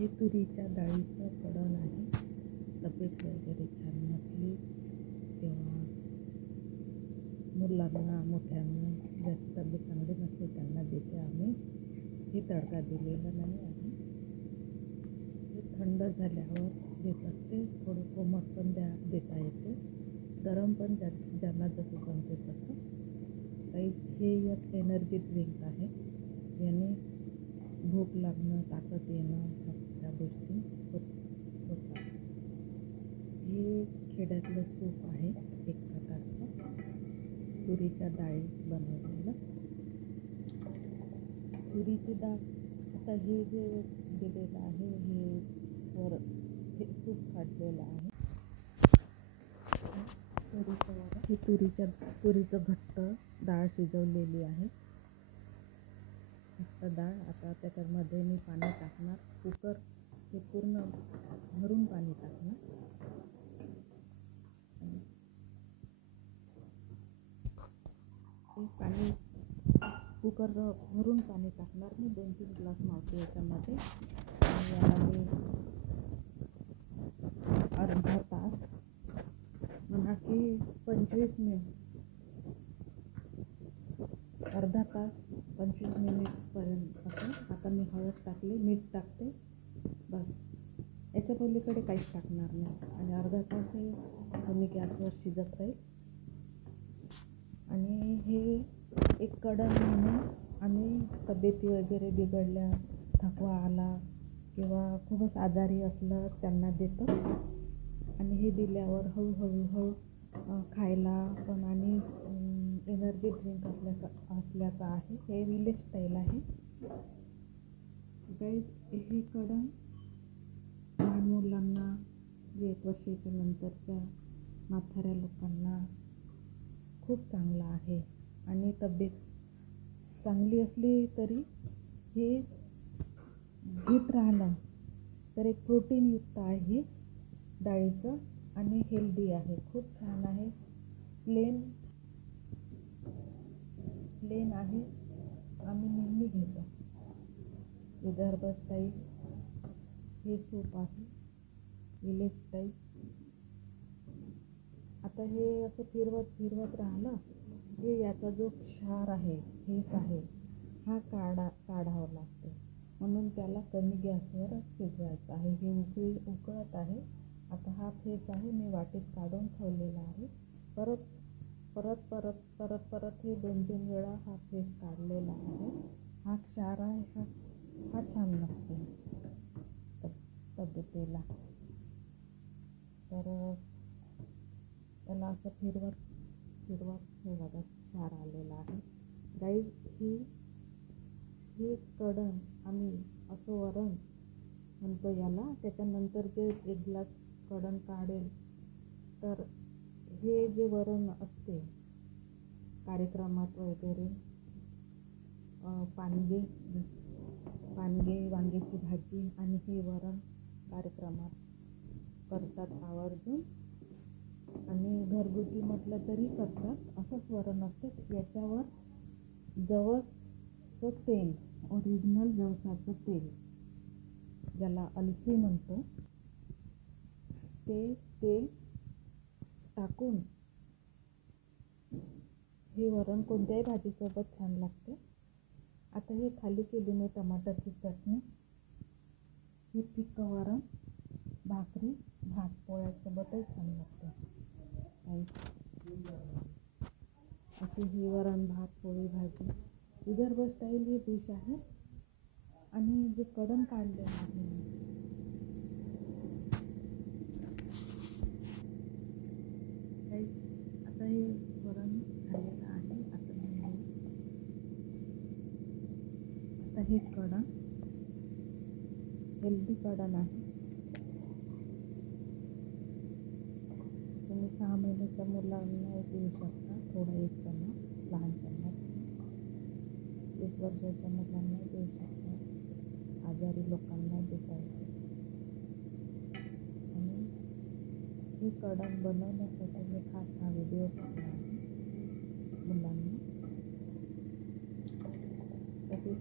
हे तुरीच्या डाळीचं कडण आहे. तब्येत वगैरे छान नसली तेव्हा मुलांना मोठ्यांना ज्याची तब्येत चांगली नसते त्यांना देते आम्ही. हे तडका दिलेला नाही आहे. हे थंड झाल्यावर देत असते. थोडं कोमट पण देता येते, गरम पण ज्यांना जसं जमते तसं. काही हे एक एनर्जी ड्रिंक आहे. याने भूक लागणं, ताकद येणं ह्या गोष्टी होतात. हे खेड्यातलं सूप आहे एक प्रकारचं, तुरीच्या डाळी बनवलेलं. तुरीची डाळ आता हे जे दिलेलं आहे हे सूप काढलेलं आहे. हे तुरीचं घट्ट डाळ शिजवलेली आहे. घट्ट डाळ. आता त्याच्यामध्ये मी पाणी टाकणार. कुकर हे पूर्ण भरून पाणी टाकणार. हे पाणी कुकर भरून पाणी टाकणार मी. 2-3 ग्लास मावते याच्यामध्ये. आणि याला मी अर्धा तास म्हणा की 25 मिनिट, अर्धा तास 25 मिनिटपर्यंत असं. आता मी हळद टाकली, मीठ टाकते, बस. याच्या पलीकडे काहीच टाकणार नाही. आणि अर्धा तास हे कमी गॅसवर शिजत राहील. आणि हे एक कडण म्हणून आम्ही तब्येती वगैरे बिघडल्या, थकवा आला किंवा खूपच आजारी असलं त्यांना देतो. आणि हे दिल्यावर हळूहळू खायला पण आणि एनर्जी ड्रिंक असल्याचं आहे. हे विलेज स्टाईल आहे गाईज. हे कडण लहान मुलांना, 1 वर्षाच्या नंतरच्या म्हाताऱ्या लोकांना खूप चांगला आहे. आणि तब्येत चांगली असली तरी हे घेत राहिलं तर एक प्रोटीनयुक्त आहे डाळीचं आणि हेल्दी आहे. खूप छान आहे. प्लेन आहे. आम्ही नेहमी घेतो. विदर्भ स्टाईल हे सूप आहे, विलेज स्टाईल. आता हे असं फिरवत राहिलं हे याचा जो क्षार आहे, फेस आहे, हा काढावा लागतो. म्हणून त्याला कमी गॅसवर शिजवायचं आहे. हे उकळत आहे. आता हा फेस आहे मी वाटीत काढून ठेवलेला आहे. परत हे 2-3 वेळा हा फेस काढलेला आहे. हा क्षार आहे, हा छान नसतो तब्येतीला. तर त्याला असं फिरवत हे बघा क्षार आलेला आहे. गाईज ही कडण आम्ही असं वरण म्हणतो याला. त्याच्यानंतर जे 1 ग्लास कडण काढेल तर हे जे वरण असते कार्यक्रमात वगैरे, पानगे, वांग्याची भाजी आणि हे वरण कार्यक्रमात करतात आवर्जून. आणि घरगुती म्हटलं तरी करतात. असंच वरण असते. याच्यावर जवसचं तेल, ओरिजिनल जवसाचं तेल ज्याला अलसी म्हणतो, ते तेल टाकून हे वरण कोणत्याही भाजीसोबत छान लागते. आता हे खाली केली मी टमाटरची चटणी. हे फिक्कं वरण भाकरी, भात, पोळ्यासोबतही छान लागते. असे ही वरण, भात, पोळी, भाजी विदर्भ स्टाईल ही डिश आहे. आणि जे कडण काढलेलं आहे आता हे वरण झालेलं आहे. आता हे कडण हेल्दी कडण आहे. तुम्ही 6 महिन्याच्या मुलांना देऊ शकता. थोडा 1 चम्मच, लहान चम्मच. 1 वर्षाच्या मुलांना देऊ शकता. आजारी लोकांना देता येते. आणि हे कडण बनवण्यासाठी मी खास हा व्हिडिओ टाकला आहे मुलांना. तरी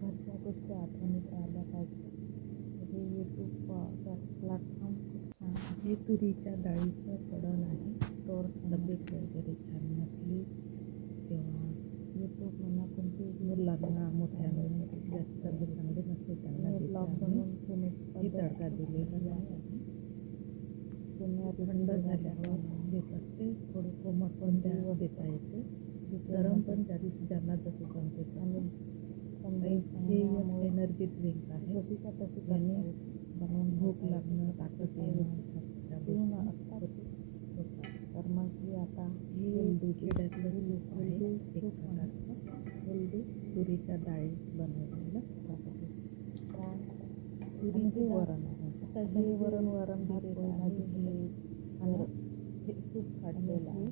घरच्या गोष्टी आठवणीत आल्या पाहिजे. प्लॅटफॉर्म खूप छान. हे तुरीच्या डाळीचं पडण आहे. तर तब्येत वगैरे छान नसली तेव्हा यूट्यूब म्हणा कोणती मुलांना मोठ्यांना जास्त तब्येत चांगली नसते त्यांना हे तडका दिलेला नाही. थंड झाल्यावर देत असते. थोडं कोमट पण देता येते. गरम पण ज्यांना जसं जमते हे एनर्जी ड्रिंक आहे. याने भूक लागणं ताकद येणं तर मग ही आता हेल्दी खेड्यातलं सूप आहे एक प्रकारचं हेल्दी तुरीच्या डाळी बनवलेलं तुरीचे वरण आहे. आता हे वरण भात हे सूप काढलेलं आहे.